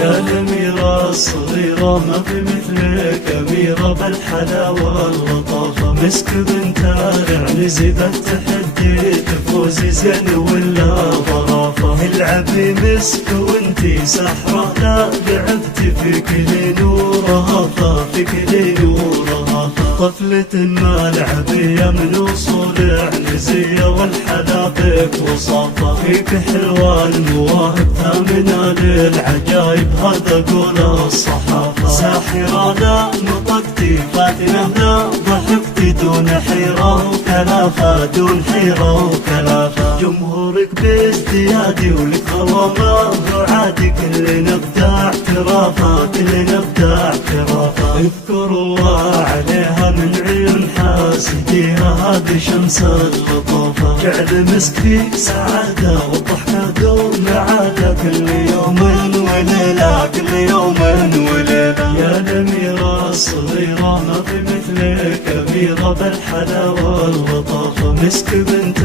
يا الأميرة الصغيرة ما في مثلك أميرة بالحلاوة واللطافة، مسك بنت يعني زبدة التحدي تفوزي زين ولا ظرافة، العبي مسك وانتي سحرة لا لعبتي فيك لي نورها فيك لي نورها، طفلة ما لعبية من وصول عنزية والحلابك وصافة، فيك حلوة المواهب ثامنة للعجايب هذا قول الصحافة، ساحرة لا نطقتي فاتنة لا ضحكتي دون حيرة وكلافة دون حيرة وكلافة، جمهورك بازديادي ولك هوامة وعادي كلنا ابداع اعترافة كلنا ابداع اعترافة، اذكر الله عليها من عيون حاسديها هذه شمس اللطافة، جعل مسك فيك سعادة والضحكة دوم عادة كل يوم وليلة كل يوم وليلة، يا الأميرة الصغيرة ما في مثلك أميرة بالحلاوة واللطافة، مسك بنت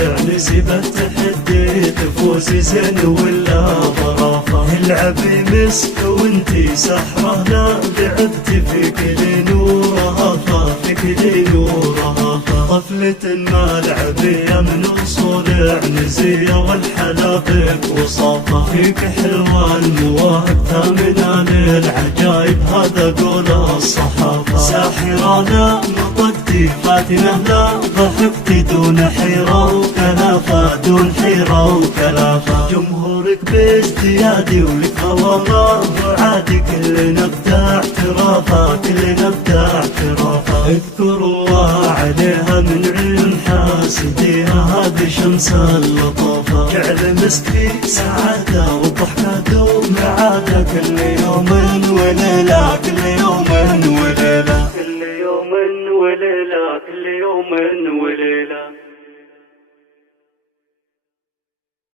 العنزي بالتحدي تفوزي زين ولا ظرافة، العبي مسك وانتي سحرة لا لعبتي فيك لي نورها فيك لي نورها، طفلة ما لعبية من وصول عنزية والحلابك وصافة، فيك حلوة المواهب ثامنة للعجايب هذا قول الصحافة، ساحرة لا نطقتي فاتنة لا ضحكتي دون حيرة وكلافة دون حيرة وكلافة، جمهورك بازديادي ولك هوامة وعادي كلنا ابداع اعترافة كلنا ابداع اعترافة، اذكر الله عليها من عيون حاسديها هذه شمس اللطافة، جعل مسك فيك سعادة والضحكة دوم عادة كل يوم وليلة كل يوم وليلة كل يوم وليلة كل يوم وليلة.